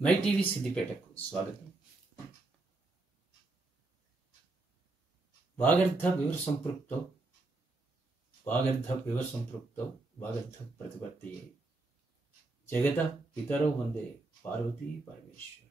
My TV సిద్దిపేటకు స్వాగతం. వాగర్ధ వివర సంపృక్తౌ వాగర్ధ ప్రతిపత్తియే జగత పితరౌ వందే పార్వతీ పరమేశ్వర.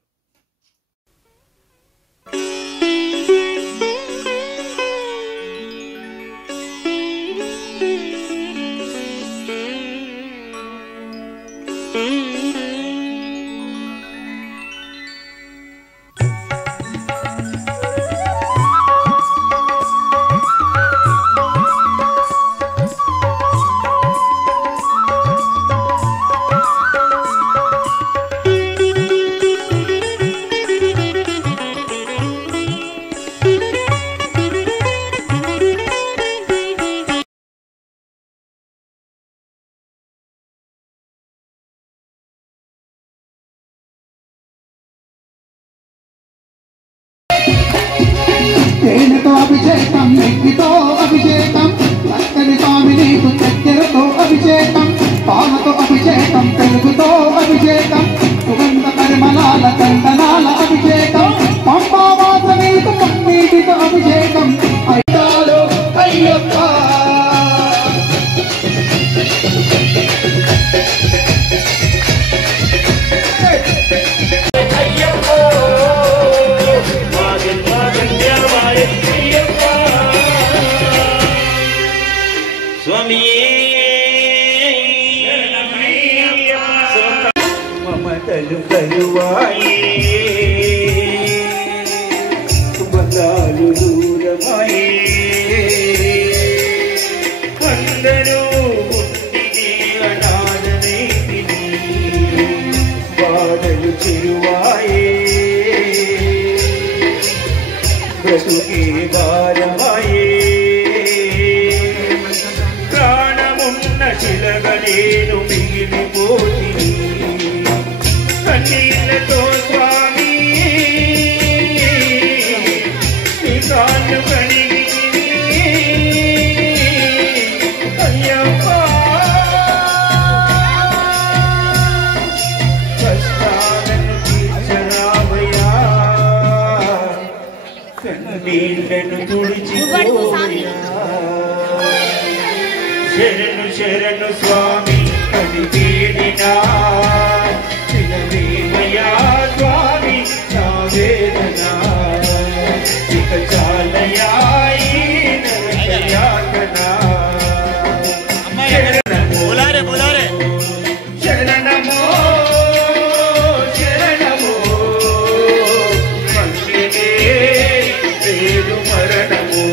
అభిషేకం నెక్కితో అభిషేకం చక్కని స్వామి నీకు చక్కెరతో అభిషేకం పాలతో అభిషేకం పెరుగుతో అభిషేకం సుగంధ పరిమళాల చందనాల అభిషేకం పంపావాస నీకు కన్నీటితో అభిషేకం అయ్యాలో అయ్యప్ప. మమతలు కరువాయే బంధాలు దూరమాయే అందరూ ఉండినే అనాథనైతిని బాధలు చెరువాయే బ్రతుకే భారమాయే ప్రాణమున్న చిలగలేను మిగిలిపోతిని కన్నీళ్లతో స్వామి నీ కాళ్ళు కడిగి అయ్యప్ప కష్టాలను తీర్చరావయ్యా కన్నీళ్లను తుడిచిపోయా. శరణు శరణు స్వామి అని వేడినా చిన్నమేమయా స్వామి నా వేదన ఇక చాలయా ఈ నరకయాతన. శరణమో శరణమో మంచిదే లేదు మరణమో.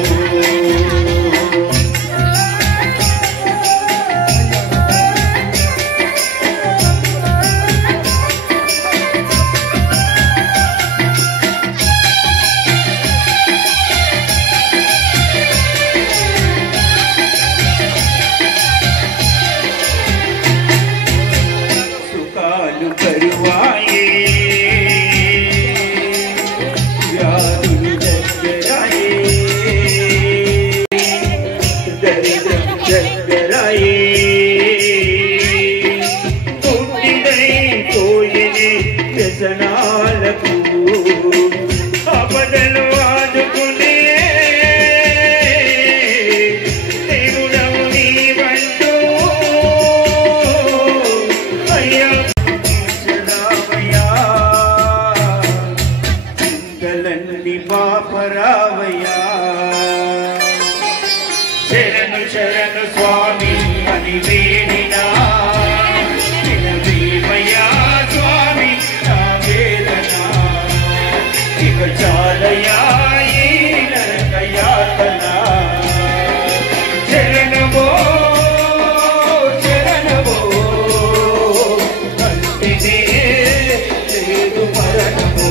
సుఖాలు కరువాయే వ్యాధులు దగ్గరాయే దరిద్రం దగ్గరాయే పుట్టినైపోయినే వ్యసనాలకు ఆపదలు ఆదుకునే దేవుడవు నీవంటూ చింతలన్నీ పాపరావయ్యా. శరణు శరణు స్వామి అని వేడినా వినవేమయ్యా స్వామి నా వేదన ఇక చాలయా ఈ నరకయాతన. శరణమో శరణమో కంటినే లేదు మరణమో.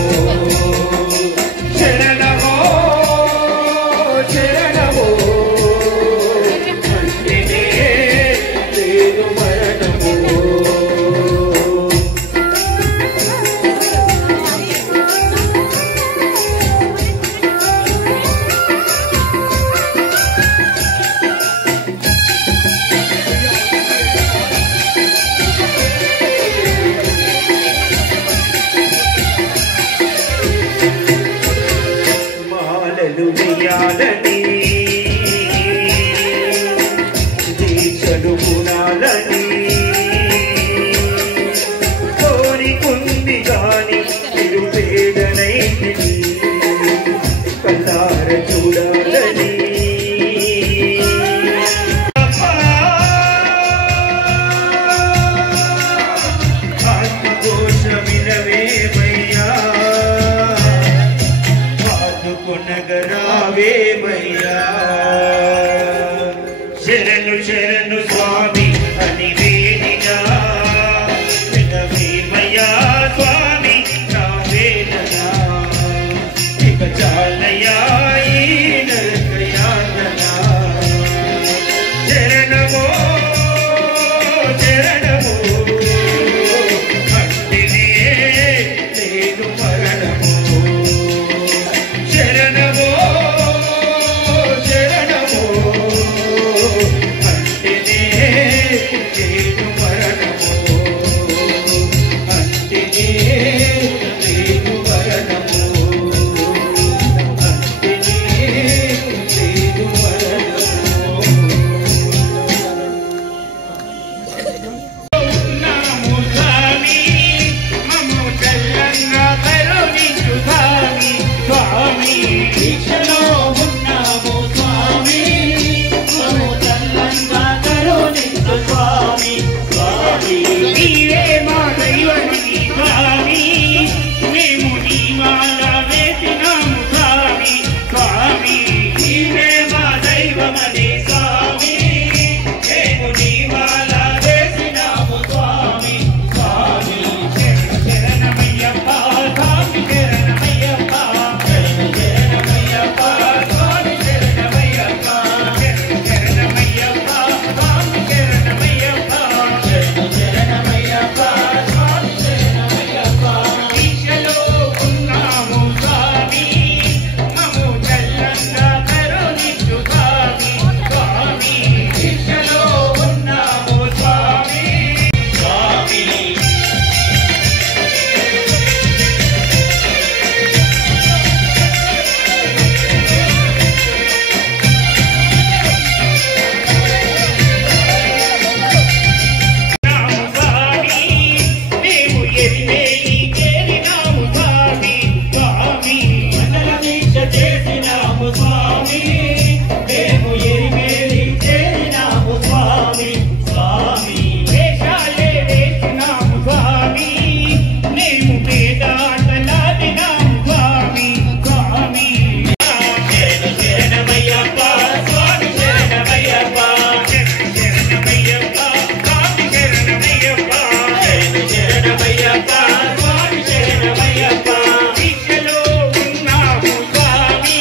శరణమో శరణమో కంటినే శరణు శరణు స్వామి అని వేడినా వినవేమయ్యా స్వామి నా వేదన ఇక చాలయ్యా ఈ నరకయాతన శరణమో శరణమో అంటేనే లేదు మరణమో శరణమో శరణమో అంటేనే లేదు మరణమో అంటేనే లేదు మరణమో అంటేనే లేదు మరణమో నాము స్వామి మమ్ము చల్లంగా కరుణించు స్వామి స్వామి దీక్షలో ఉన్నాము స్వామి మమ్ము చల్లంగా కరుణించు స్వామి స్వామి నీవే మా దైవమని స్వామి మేము నీ మాల వేసినాము స్వామి స్వామి నీవే మా దైవమని స్వామి మేము నీ మాల వేసినాము స్వామి స్వామి శరణమయ్యప్ప స్వామి శరణమయ్యప్ప శరణమయ్యప్ప స్వామి శరణమయ్యప్ప శరణమయ్యప్ప స్వామి శరణమయ్యప్ప శరణమయ్యప్ప స్వామి శరణమయ్యప్ప దీక్షలో ఉన్నాము స్వామి మమ్ము చల్లంగా కరుణించు స్వామి స్వామి దీక్షలో ఉన్నాము స్వామి స్వామి నాము స్వామి మేము ఎరిమేలి చేరినాము స్వామి స్వామి మండల దీక్ష చేసినాము స్వామి మేము ఎరిమేలి చేరినాము స్వామి స్వామి వేషాలే వేసినాము స్వామి మేము వేదాటలాడినాము స్వామి స్వామి శరణమయ్యప్ప స్వామి శరణమయ్యప్ప శరణమయ్యప్ప స్వామి శరణమయ్యప్ప శరణమయ్యప్ప స్వామి శరణమయ్యప్ప దీక్షలో ఉన్నాము స్వామి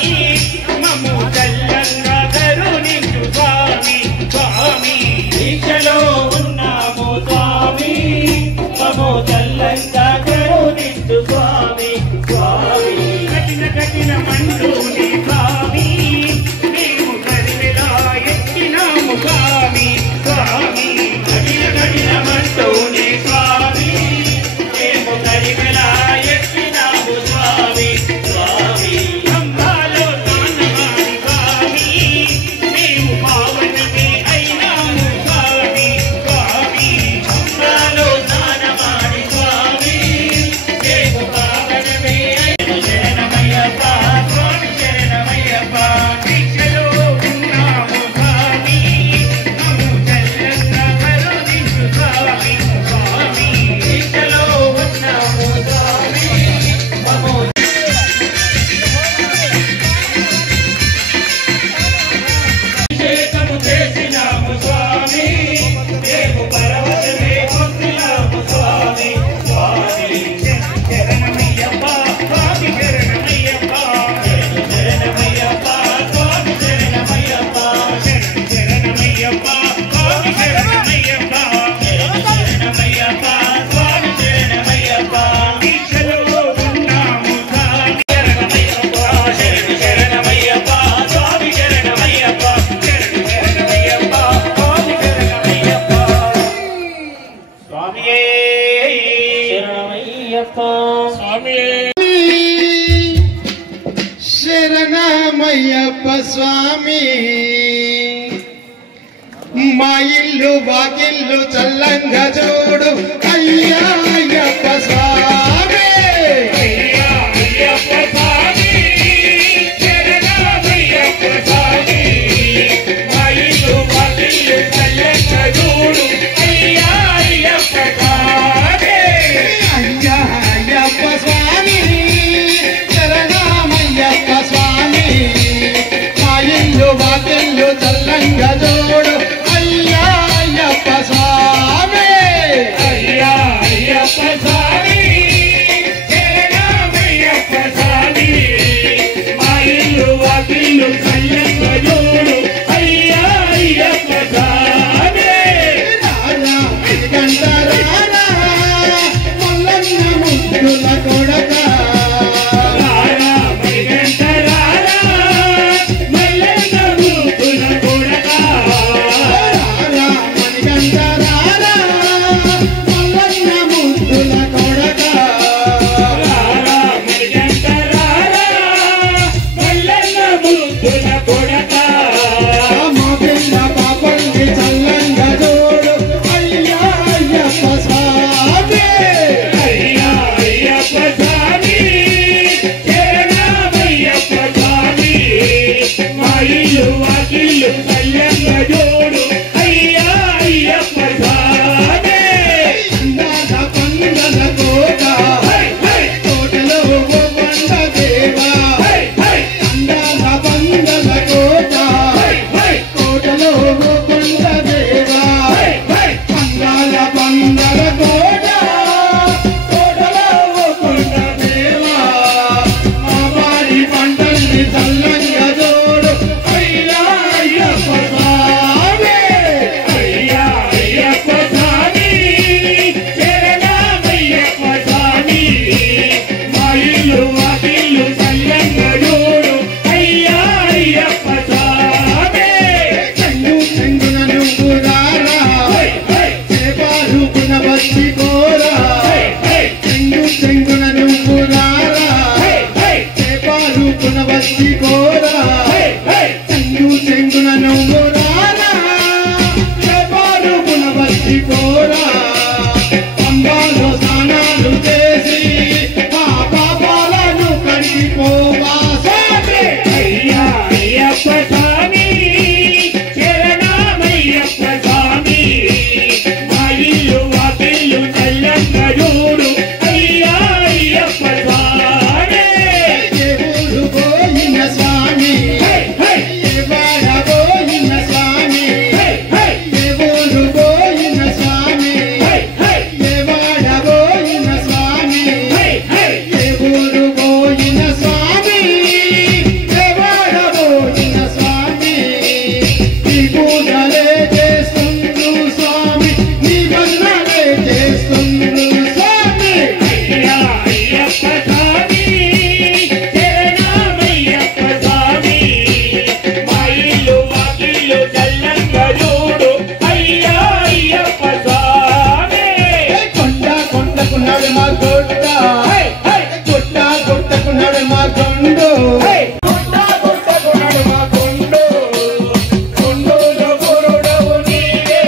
మమ్ము చల్లంగా కరుణించు స్వామి స్వామి దీక్షలో ఉన్నాము స్వామి మమ్ము చల్లంగా కరుణించు స్వామి స్వామి కఠిన కఠిన మంటూని స్వామి మేము కరిమిలా ఎత్తినాము స్వామి స్వామి కఠిన కఠిన మంటూని స్వామి మేము కరిమిలా ఎత్తినాము స్వామి స్వామి అంబాలో నాన్నమాని స్వామి మేము పావనమే అయినాము స్వామి స్వామి అంబాలో నాన్నమాని స్వామి మేము పావనమే శరణమయ్యప్ప స్వామి శరణమయ్యప్ప దీక్షలో ఉన్నాము స్వామి మమ్ము చల్లంగా కరుణించు స్వామి స్వామి దీక్షలో ఉన్నాము స్వామి మమ్ము అభిషేకము చేసినాము స్వామి మేము పరవశమే పొందినాము స్వామి స్వామి శరణమయ్యప్ప స్వామి శరణమయ్యప్ప శరణమయ్యప్ప స్వామి శరణమయ్యప్ప శరణమయ్యప్ప స్వామి శరణమయ్యప్ప శరణమయ్యప్ప స్వామి శరణమయ్యప్ప దీక్షలో ఉన్నాము స్వామి శరణమయ్యప్ప శరణమయ్యప్ప స్వామి శరణమయ్యప్ప శరణమయ్యప్ప స్వామి శరణమయ్యప్ప స్వామియే శరణమయ్యప్ప స్వామియే శరణమయ్యప్ప స్వామి మా ఇల్లు వాకిల్లు చల్లంగా చూడు అయ్యా అయ్యప్ప స్వామి అయ్యప్ప స్వామి శరణమయ్యప్ప స్వామి మా ఇల్లు వాకిళ్ళు చల్లంగా చూడు అయ్యా అయ్యప్ప స్వామి అయ్యా అయ్యప్ప స్వామి శరణమయ్యప్ప స్వామి మా ఇల్లు వాకిల్లు చల్లంగా చూడు చల్లంగా జోడు అయ్యా అయ్యప్ప స్వామి అందాల పందల కోట కోటలో గోపండ దేవా అందాల పందల కోట కోటలో గోపండ దేవా అందాల పందల కోట కోటలో గోపండ దేవా మా వారి పంటల్ని చల్లంగా జోడు అయ్యా అయ్యప్ప స్వామి అయ్యా అయ్యప్ప స్వామి శరణమయ్యప్ప స్వామి మా ఇల్లు వాకిల్లు చల్లంగా జోడు అయ్యా అయ్యప్ప స్వామి చెంగు చెంగున నువ్వు రారా చేపారుకున వచ్చి కోరా చెంగు చెంగున నువ్వు రారా చేపారుకున వచ్చి కోరా చెంగు చెంగున నువ్వు రారా చేపారుకున వచ్చి కోరా అంబాలో స్నానాలు చేసి ఆ పాపాలను కడిగిపోవా స్వామి అయ్యా అయ్యప్ప స్వామి శరణమయ్యప్ప స్వామి మా ఇల్లు వాకిల్లు చల్లంగా జోడు అయ్యా అయ్యప్ప స్వామి ఏ ఊరు పోయిన స్వామి ఏ వాడ పోయిన స్వామి ఏ ఊరు పోయిన స్వామి ఏ వాడ పోయిన స్వామి ఏ ఊరు పోయిన స్వామి ఏ వాడ పోయిన స్వామి నీ పూజలే చేస్తుండు స్వామి నీ భజనలే చేస్తుండు స్వామి అయ్యా అయ్యప్ప స్వామి శరణమయ్యప్ప స్వామి మా ఇల్లు వాకిల్లు చల్లంగా జోడు అయ్యా అయ్యప్ప స్వామి కొండ కొండకు నడుమ గొడ్డ గుట్ట గుట్టకు నడుమ కొండు కొండ గుట్టకు నడుమ కొండు కొండూరు గురుడవు నీవే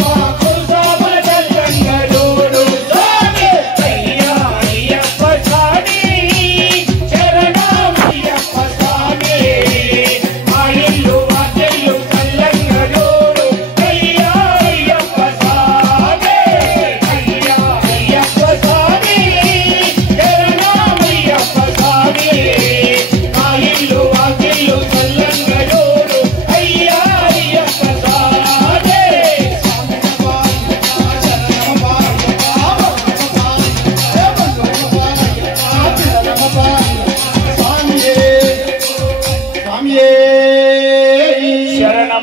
మా కులసామ చల్లంగా జోడు స్వామి అయ్యా అయ్యప్ప స్వామి శరణమయ్యప్ప స్వామి మా ఇల్లు వాకిల్లు చల్లంగా జోడు అయ్యా అయ్యప్ప స్వామి అయ్యా అయ్యప్ప స్వామి శరణమయ్యప్ప స్వామి మా ఇల్లు వాకిల్లు చల్లంగా జోడు అయ్యా అయ్యప్ప స్వామి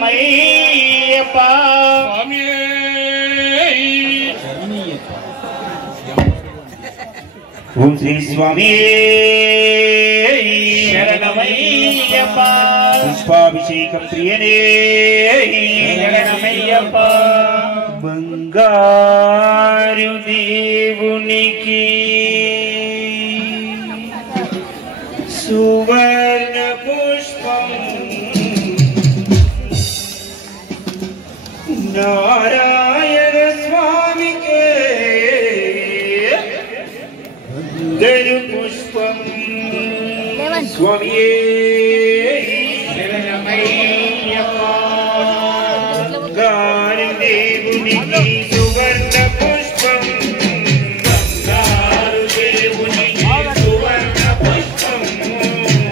శరణమయ్యప్ప ఓం శ్రీ స్వామి శరణమయ్యప్ప పుష్పాభిషేకం ప్రియనే శరణమయ్యప్ప బంగారు దేవునికి సువర్ణ పుష్పం నారాయణ స్వామికే గరు పుష్పం స్వామియే బంగారు దేవునికి సువర్ణ పుష్పం బంగారు దేవునికి సువర్ణ పుష్పం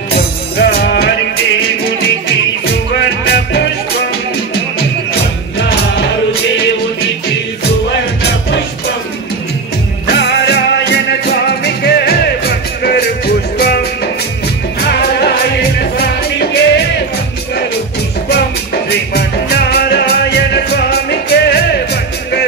బంగారు దేవునికి సువర్ణ పుష్పం బంగారు దేవునికి సువర్ణ పుష్పం నారాయణ స్వామికే బంగారు పుష్పం నారాయణ స్వామికే బంగారు పుష్పం శ్రీమన్నారాయణ స్వామికే బంగారు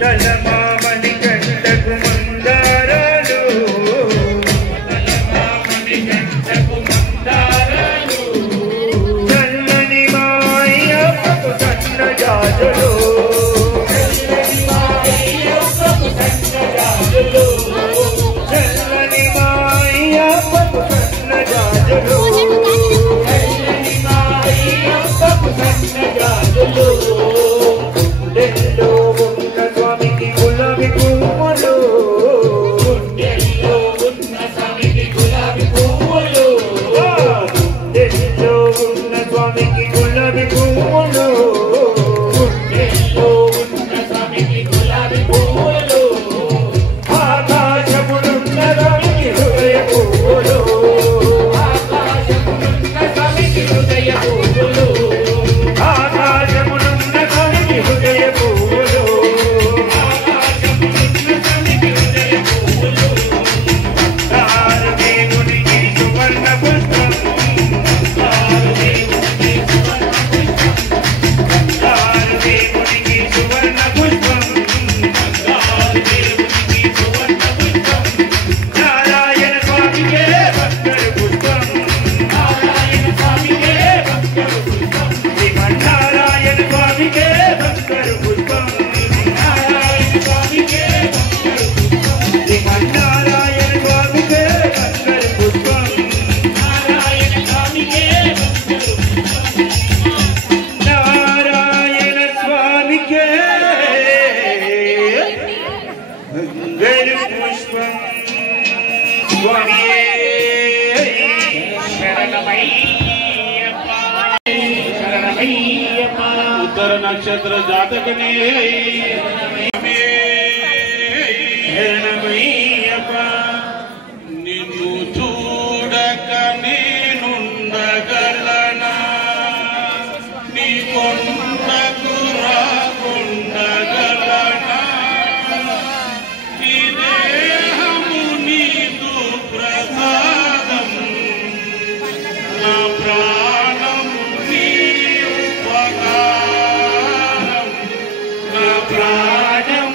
తలమామని గంటకు మందారాలు చల్లని మాయప్పకు సన్న జాజులు చల్లని మాయప్పకు సన్న జాజులు గుండెల్లో ఉన్న స్వామికి గులాబీ పువ్వులు గుండెల్లో ఉన్న స్వామికి గులాబీ పువ్వులు గుండెల్లో ఉన్న స్వామికి గులాబీ పువ్వులు గుండెల్లో ఉన్న స్వామికి గులాబీ పువ్వులు ఆకాశమునున్న స్వామికి హృదయ పువ్వులు ఆకాశమునున్న స్వామికి హృదయ పువ్వులు ఆకాశమునున్న స్వామికి హృదయ పువ్వులు ఆకాశమునున్న స్వామికి హృదయ పువ్వులు దేవునికి సువర్ణ పుష్పం దేవునికి సువర్ణ పుష్పం నారాయణ స్వామికే భక్తరు పుష్పం నారాయణ స్వామికే భక్తరు పుష్పం శ్రీమన్నారాయణ స్వామికే భక్తరు పుష్పం నారాయణ స్వామికే భక్తరు పుష్పం శ్రీమన్నారాయణ స్వామికే భక్తరు పుష్పం నారాయణ స్వామికే భక్తరు నారాయణ స్వామికే గరు పుష్పం స్వామియే శరణమయ్యప్ప శరణమయ్యప్ప ఉత్తర నక్షత్ర జాతకనే శరణమయ్యప్ప నిన్ను చూడక నేనుండగలనా నీ కొండకు రాకుండగలనా నీ దేహము నీదు ప్రసాదం నా ప్రాణము నీ ఉపకారం నా ప్రాణం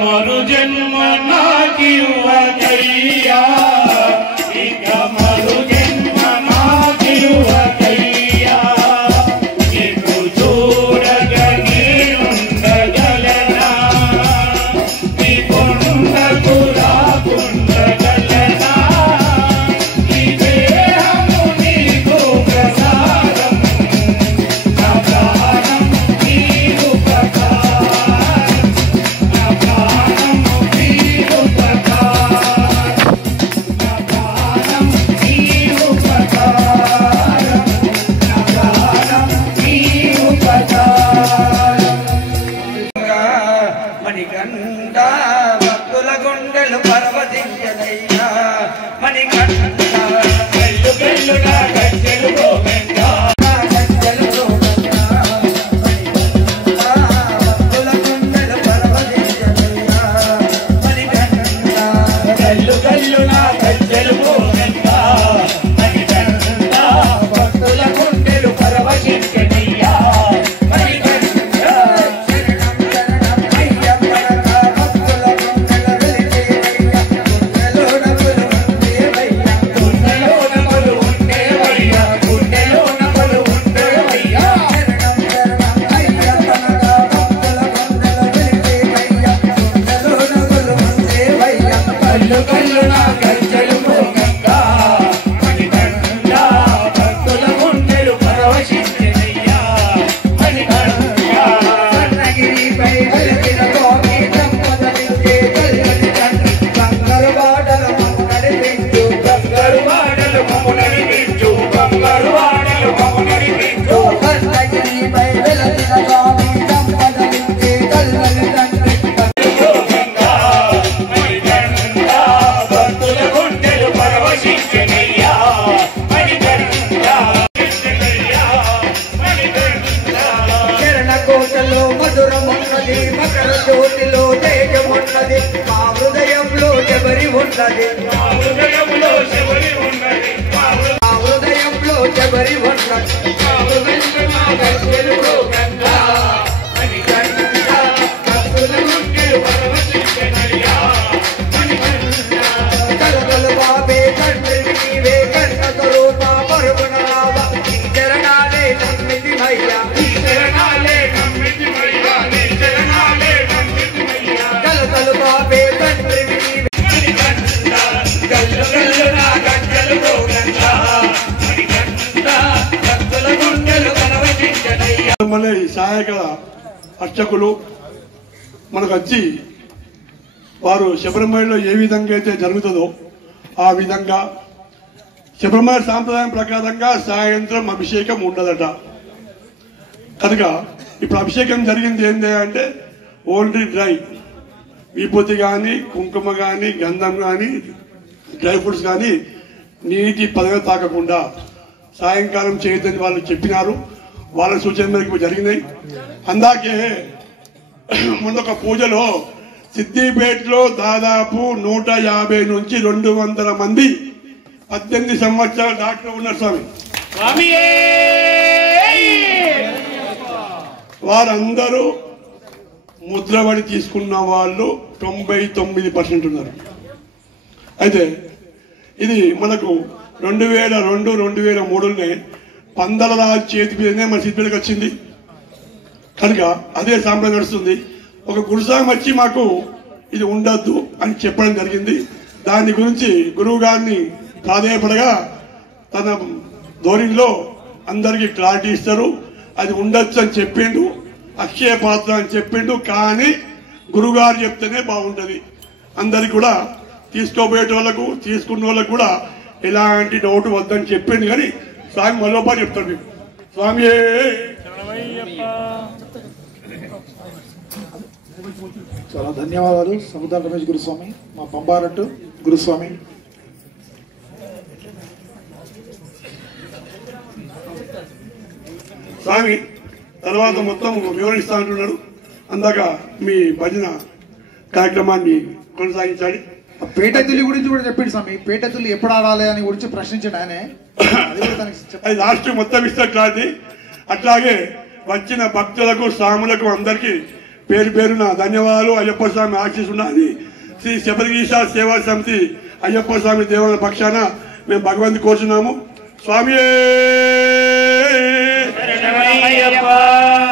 మరు జన్మ నాకివ్వకయ్యా ఇక మరు జన్మ నాకివ్వకయ్యా నీకు చూడగా నేనుండగలనా నీ కొండకు రాకుండగలనా నీ దేహము నీకు ప్రసాదం నా ప్రాణం నీకు ప్రకారం నా ప్రాణం నీకు ప్రకారం నా ప్రాణం నీకు ప్రకారం నా ప్రాణం నీకు ప్రకారం మణికంఠ భక్తుల గుండెలు పర్వతించదయ్యా మణికంఠ కళ్ళు కళ్ళుగా గజ్జెలు గోవింద గజ్జెలు గోవింద మణికంఠ భక్తుల గుండెలు పర్వతించదయ్యా మణికంఠ కళ్ళు కళ్ళుగా గజ్జెలు గోవింద మణికంఠ భక్తుల గుండెలు పర్వతించదయ్యా మణికంఠ మధురమున్నది మకర జ్యోతిలో తేజమున్నది మా హృదయంలో శబరి ఉన్నది మా హృదయంలో శబరి ఉన్నది మా హృదయంలో శబరి ఉన్నది మా హృదయంలో గజ్జెలు గోవింద మణికంఠ భక్తుల గుండెలు పరవశించెనయ్యా మణికంఠ కలకలు బాబే తండ్రి నీవే కన్న స్వరూప పరుగున రావ నీ చరణాలే నమ్మితి మయ్యా నీ చరణాలే నమ్మితి మయ్యా నీ చరణాలే నమ్మితి మయ్యా కలకలు బాబే తండ్రి నీవే మణికంఠ గల్లు గల్లున గజ్జెలు గోవింద మణికంఠ భక్తుల గుండెలు పరవశించెనయ్యా మన ఈ సహాయక అర్చకులు మనకు వచ్చి వారు శబరిమలలో ఏ విధంగా అయితే జరుగుతుందో ఆ విధంగా శబరిమల సాంప్రదాయం ప్రకారంగా సాయంత్రం అభిషేకం ఉండదట. కనుక ఇప్పుడు అభిషేకం జరిగింది ఏంటి అంటే ఓన్లీ డ్రై విభూతి కానీ కుంకుమ కానీ గంధం కానీ డ్రై ఫ్రూట్స్ కానీ నీటి పదవి తాకకుండా సాయంకాలం చేయొద్దని వాళ్ళు చెప్పినారు. వాళ్ళ సూచన మేరకు జరిగినాయి. అందాకే మొన్న ఒక పూజలో సిద్దిపేటలో దాదాపు 150 నుంచి 200 మంది 18 సంవత్సరాల డాక్టర్ ఉన్నారు స్వామి. వారందరూ ముద్రబడి తీసుకున్న వాళ్ళు 99% ఉన్నారు. అయితే ఇది మనకు 2002, 2003లోనే పందలరాజు చేతి మీదనే మన సిద్ధిపేటకు వచ్చింది. కనుక అదే సాంప్రదాయం నడుస్తుంది. ఒక గురుస్వామి వచ్చి మాకు ఇది ఉండద్దు అని చెప్పడం జరిగింది. దాని గురించి గురువు గారిని ప్రాధేయపడగా తన ధోరణిలో అందరికీ క్లారిటీ ఇస్తారు. అది ఉండొచ్చు అని చెప్పిండు, అక్షయ పాత్ర అని చెప్పిండు. కానీ గురుగారు చెప్తేనే బాగుంటది. అందరికి కూడా తీసుకోబోయేటోళ్లకు తీసుకున్న వాళ్ళకు కూడా ఎలాంటి డౌట్ వద్దని చెప్పిండు. కానీ స్వామి మరోపాటు చెప్తాడు మీకు. స్వామి చాలా ధన్యవాదాలు సముద్ర రమేష్ గురుస్వామి, మా పంబారట్టు గురుస్వామి. స్వామి తర్వాత మొత్తం వివరిస్తా అంటున్నాడు. అందాక మీ భజన కార్యక్రమాన్ని కొనసాగించాలి. పేటెత్తులి గురించి కూడా చెప్పిండు స్వామి. పేటెత్తులు ఎప్పుడు ఆడాలి అని గురించి ప్రశ్నించాడు ఆయనే. అది కూడా తనకి అది లాస్ట్ మొత్తం ఇస్తారు క్లారిటీ. అట్లాగే వచ్చిన భక్తులకు స్వాములకు అందరికీ పేరు పేరున ధన్యవాదాలు. అయ్యప్ప స్వామి ఆశీస్సున్నది. శ్రీ శబరిగీష సేవా సమితి అయ్యప్ప స్వామి దేవుల పక్షాన మేము భగవంతు కోరుచున్నాము. స్వామి శరణమయ్యప్ప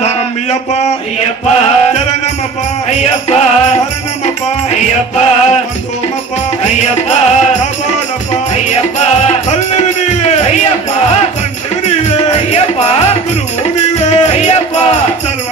స్వామియప్ప అయ్యప్ప శరణమప్ప అయ్యప్ప శరణమప్ప అయ్యప్ప పంతోమప్ప అయ్యప్ప కాపాడప్ప అయ్యప్ప తల్లివి నీవే అయ్యప్ప తండ్రివి నీవే అయ్యప్ప గురువు నీవే అయ్యప్ప సర్వ